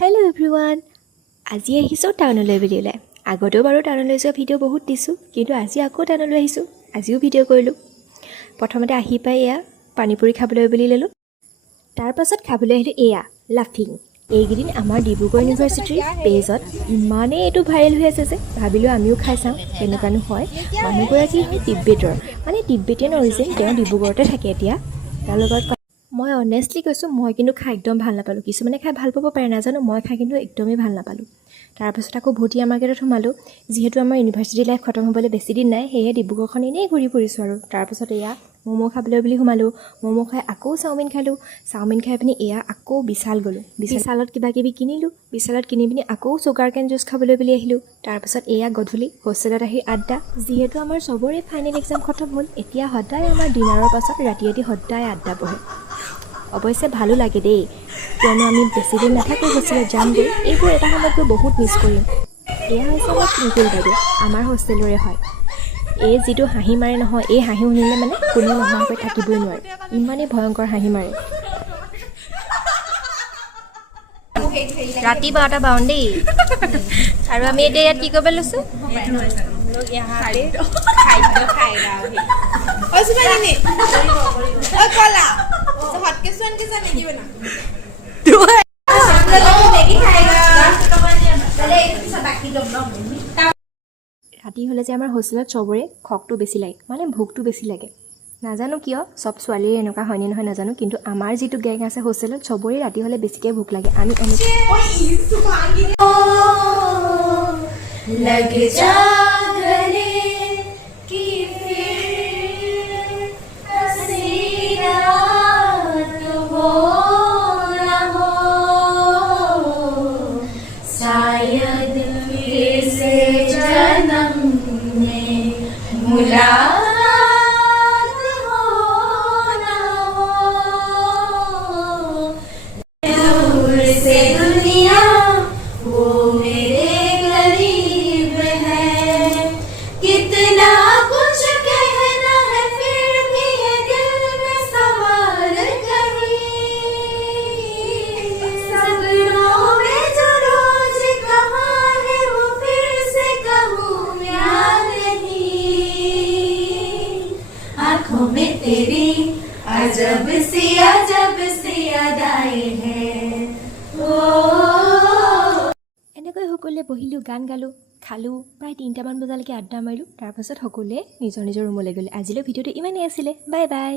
Hello' everyone, আজি আহিছোঁ টাউনলৈ বুলিলে। আগতেও বাৰু টাউনলৈ যোৱা ভিডিঅ' বহুত দিছোঁ, কিন্তু আজি আকৌ টাউনলৈ আহিছোঁ। আজিও ভিডিঅ' কৰিলোঁ। প্ৰথমতে আহি পাই এয়া পানীপুৰি খাবলৈ বুলি ল'লোঁ। তাৰপাছত খাবলৈ আহিলোঁ এয়া লাফিং। এইকেইদিন আমাৰ ডিব্ৰুগড় ইউনিভাৰ্চিটিৰ পেজত ইমানেই এইটো ভাইৰেল হৈ আছে যে ভাবিলোঁ আমিও খাই চাওঁ কেনেকুৱানো হয়। মানুহগৰাকী হয় তিব্বেতৰ, মানে তিব্বেটিয়ান অৰিজিন। তেওঁ ডিব্ৰুগড়তে থাকে এতিয়া। তাৰ লগত মই অনেষ্টলি কৈছোঁ, মই কিন্তু খাই একদম ভাল নাপালোঁ। কিছুমানে খাই ভাল পাব পাৰে নাজানো, মই খাই কিন্তু একদমেই ভাল নাপালোঁ। তাৰপাছত আকৌ ভুটীয়া মাৰ্কেটত সোমালোঁ। যিহেতু আমাৰ ইউনিভাৰ্চিটি লাইফ খতম হ'বলৈ বেছি দিন নাই, সেয়ে ডিব্ৰুগড়খন এনেই ঘূৰি ফুৰিছোঁ আৰু। তাৰপাছত এয়া ম'ম' খাবলৈ বুলি সোমালোঁ। ম'ম' খাই আকৌ চাওমিন খালোঁ। চাওমিন খাই পিনি এয়া আকৌ বিশাল গ'লোঁ। বিশালত কিবা কিবি কিনিলোঁ। বিশালত কিনি পিনি আকৌ চুগাৰ কেন জুচ খাবলৈ বুলি আহিলোঁ। তাৰপাছত এয়া গধূলি হোষ্টেলত আহি আড্ডা। যিহেতু আমাৰ চবৰে ফাইনেল এক্সাম খতম হ'ল, এতিয়া সদায় আমাৰ ডিনাৰৰ পাছত ৰাতি সদায় আড্ডা বহে। অৱশ্যে ভালো লাগে দেই, কিয়নো আমি বেছিদিন নাথাকোঁ হোষ্টেলত, যামগৈ। এইবোৰ এটা সময়ত গৈ বহুত মিছ কৰিম। এয়া হৈছে আমাৰ টুইংকুল বাইদেউ, আমাৰ হোষ্টেলৰে হয়। এই যিটো হাঁহি মাৰে নহয়, এই হাঁহি শুনিলে মানে কোনো নোহোৱাকৈ থাকিবই নোৱাৰে। ইমানেই ভয়ংকৰ হাঁহি মাৰে। ৰাতি 12:52 দেই। আৰু আমি এতিয়া ইয়াত কি কৰিব লৈছোঁ? ৰাতি হ'লে যে আমাৰ হোষ্টেলত চবৰে খকটো বেছি লাগে, মানে ভোকটো বেছি লাগে। নাজানো কিয়, চব ছোৱালীৰে এনেকুৱা হয়নে নহয় নাজানো, কিন্তু আমাৰ যিটো গেং আছে হোষ্টেলত, চবৰে ৰাতি হ'লে বেছিকৈ ভোক লাগে। আমি अजब सी अदाएं हैं। এনেকৈ সকলোৱে বহিলোঁ, গান গালোঁ, খালোঁ। প্ৰায় 3টামান বজালৈকে আড্ডা মাৰিলোঁ। তাৰপাছত সকলোৱে নিজৰ নিজৰ ৰুমলৈ গ'লে। আজিলৈ ভিডিঅ'টো ইমানেই আছিলে। Bye bye.